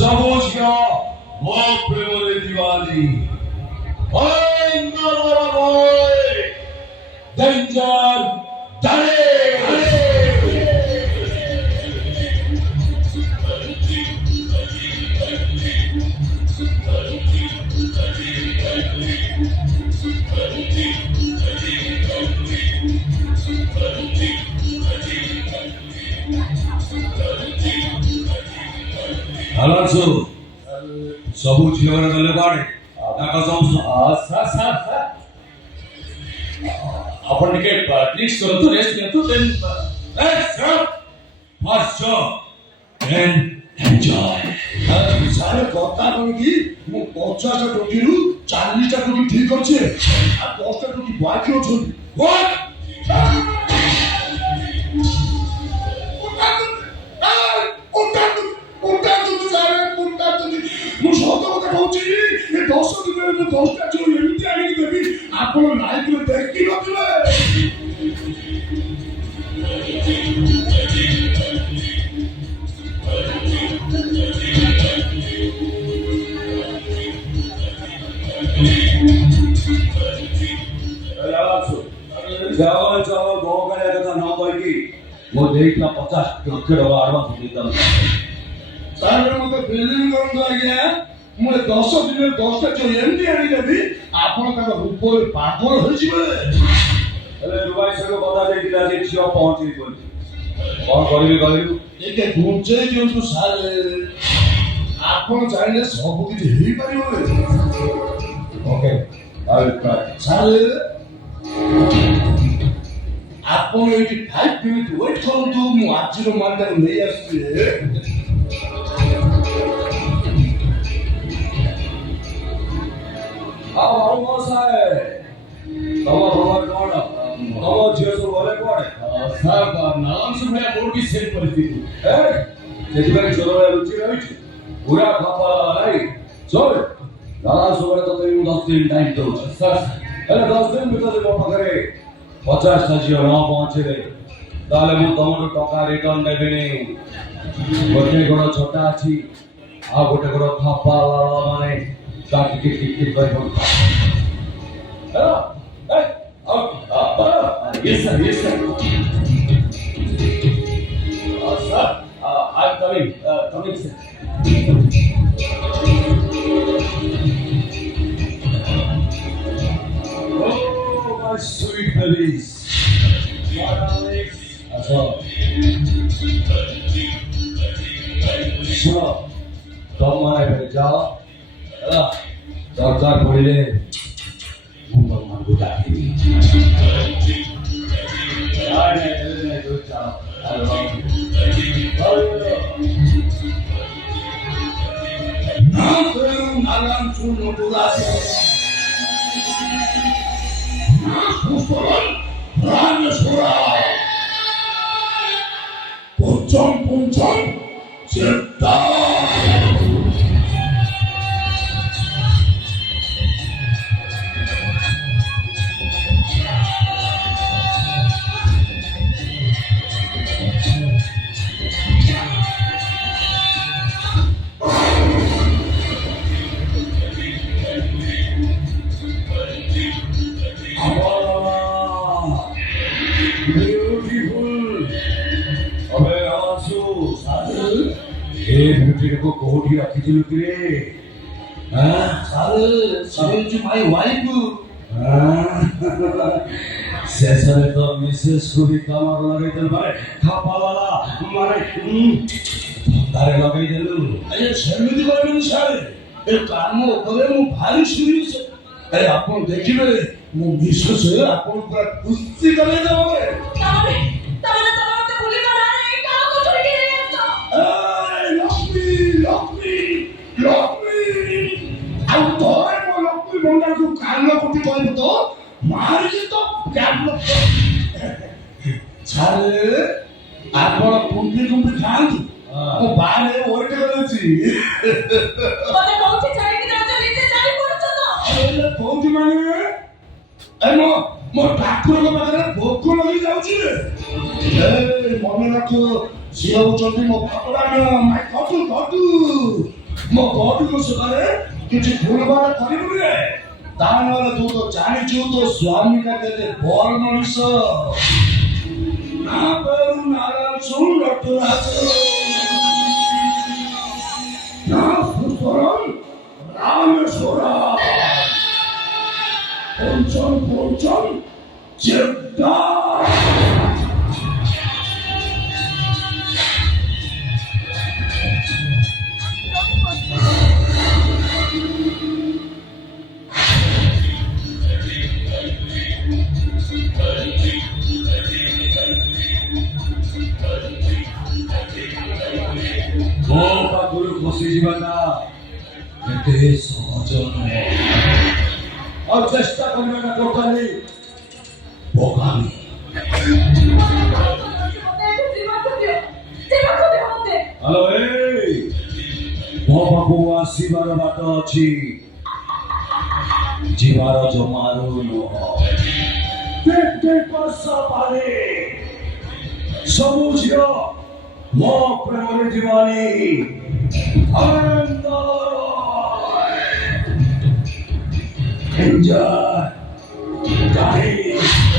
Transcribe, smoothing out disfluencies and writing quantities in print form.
Sabotia, more privilege Diwali. I'm not boy. Danger, Alonso, ସବୁ ଝିଅମାନେ ଗଲେ କୁଆଡ଼େ? ତାଙ୍କ ସବୁ ସାର୍ ଆପଣ ଟିକେ ପ୍ଲିଜ୍ କରନ୍ତୁ, ରେଷ୍ଟ ନିଅନ୍ତୁ, ଦେନ୍ First job, then enjoy. ସାରେ କଥା କଣ କି ମୁଁ 50ଟା ଟୋକିରୁ 40ଟା ଟୋକି ଠିକ ଅଛି ଆଉ 10ଟା ଟୋକି ବାକି ଅଛନ୍ତି। What? ମୁଁ ସତ କଥା କହୁଛି ଏ 10 ଦିନରେ ମୁଁ 10ଟା ଚୋର ଏମିତି ଆଣିକି ଦେବି ଆପଣ ଲାଇଫରେ ଦେଖି ନଥିବେ। ଚାଉଳ ବୋଉ କରିବା କଥା ନ କହିକି ମୁଁ ଦେଇଥିଲା 50 ଲକ୍ଷ ଟଙ୍କା ଆଡଭାନ୍ସ ଦେଇଥାନ୍ତି। ସାର୍ ମତେ ବିଲିଂ କରନ୍ତୁ ଆଜ୍ଞା ମୁଁ 10 ଦିନରେ 10ଟା ଚୋର ଏମିତି ଆଣିଦେବି ଆପଣ ତାଙ୍କ ରୂପରେ ପାଗଳ ହେଇଯିବେ। ହେଲେ ଦୁବାଇ ସହିତ କଥା ଦେଇଥିଲା ଯେ ଝିଅ ପହଞ୍ଚିବି ବୋଲି କଣ କରିବି କହିଲୁ? ଟିକେ ଘୁଞ୍ଚେଇ ଦିଅନ୍ତୁ ସାର୍ ଆପଣ ଚାହିଁଲେ ସବୁ କିଛି ହେଇପାରିବ। ଓକେ ସାର୍ ଆପଣ ଏଇଠି 5 ମିନିଟ୍ ୱେଟ୍ କରନ୍ତୁ ମୁଁ ଆଜିର ମାଲଟାକୁ ନେଇ ଆସିଛି। ଆଉ ସାର୍ ତମ ଖବର କଣ? ତମ ଝିଅ ସବୁ ଗଲେ କୁଆଡ଼େ? ସାର୍ ନାଲାଂଶ ଭଳିଆ ମୋର ବି ସେମ୍ ପରିସ୍ଥିତି। ସେଥିପାଇଁ ଚୋର ଲୁଚି ରହିଛୁ ପୁରା ଖପା ନାଇଁ ଚୋର ଦାଦା ସବୁବେଳେ ତତେ ମୁଁ 10 ଦିନ ଟାଇମ୍ ଦଉଛି। ସାର୍ ହେଲେ 10 ଦିନ ଭିତରେ ମୋ ପାଖରେ 50ଟା ଝିଅ ନ ପହଞ୍ଚିଲେ ତାହେଲେ ମୁଁ ତମଠୁ ଟଙ୍କା ରିଟର୍ନ ଦେବିନି। ଗୋଟେ ଗୋଡ଼ ଛୋଟା ଅଛି ଆଉ ଗୋଟେ ଗୋଡ଼ ଖପା ମାନେ କାଟିକି ଟିକି କରି yes sir sir I'm coming sir. Oh my sweet babies. ଶୁଣ ତମମାନେ ଏବେ ଯାଅ ହେଲା ଦରକାର ପଡ଼ିଲେ ମୁଁ ତମମାନଙ୍କୁ ଡାକିବି। Puncang, cerita. को कोठी रखिथिलु किरे सारे she is my wife शेषरे तो मिसेस को भी कामर लगैतल मारे खापावाला मारे तारे लगैदेलु ए सेमिति करबिन सारे ए काम करे मु भारी सीरियस ए आपण देखिबे मु मिसेस आपण पूरा खुशी करे देबे तारे तारे तारे भूली बना रे काम को छोड़ के नहीं आता Lokmi ଆଉ ତୋର ମୋ ଲକ୍ଷ୍ମୀ ଭଣ୍ଡାରକୁ କାନ କୋଟି କହିବୁ ତ ମାରିକି ତ କାନ ଛାରେ ଆପଣ କୁମ୍ପି ଖାଆନ୍ତୁ ମୋ ବାହାରେ ଓରିଟେ ଅଛି ମୋତେ କୋଉଠି ଛାଡ଼ିକି ଯାଉଛ ନିଜେ ଜାଣି ପଡୁଛ ତ ହେଲେ କୋଉଠି ମାନେ ଏ ମୋ ଠାକୁରଙ୍କ ପାଖରେ ଭୋଗ ଲାଗି ଯାଉଛି ମନେ ରଖ ଝିଅ ହଉଛନ୍ତି ମୋ ଭଗବାନ ମାଇ କଟୁ ମୋ ବଡକୁ ସୁଧାରେ କିଛି ଭୁଲଭାଲ କରିବୁନି ତା ନହେଲେ ତୁ ତ ଜାଣିଛୁ ତୋ ସ୍ୱାମୀଟା କେତେ ବଡ ମଣିଷ ନା ବେରୁ ନାରାୟଣ ଶୁଣ ଡକ୍ଟର ନା ସୁସ୍ୱରମ୍ রামেশ্বরা পঞ্চম পঞ্চম চেষ্টা ମୋ ପାଖରୁ ଖସିଯିବାଟା ଏତେ ସହଜ ନୁହେଁ ଆଉ ଚେଷ୍ଟା କରିବାଟା ଟୋଟାଲି ବୋକାମି ହ୍ୟାଲୋ ମୋ ପାଖକୁ ଆସିବାର ବାଟ ଅଛି ଯିବାର ଜମାରୁ ନୁହଁ କେତେ ବର୍ଷ ପରେ ସବୁ ଝିଅ ମୋ ପ୍ରେମରେ ଯିବାନି ଆନନ୍ଦ enjoy, die.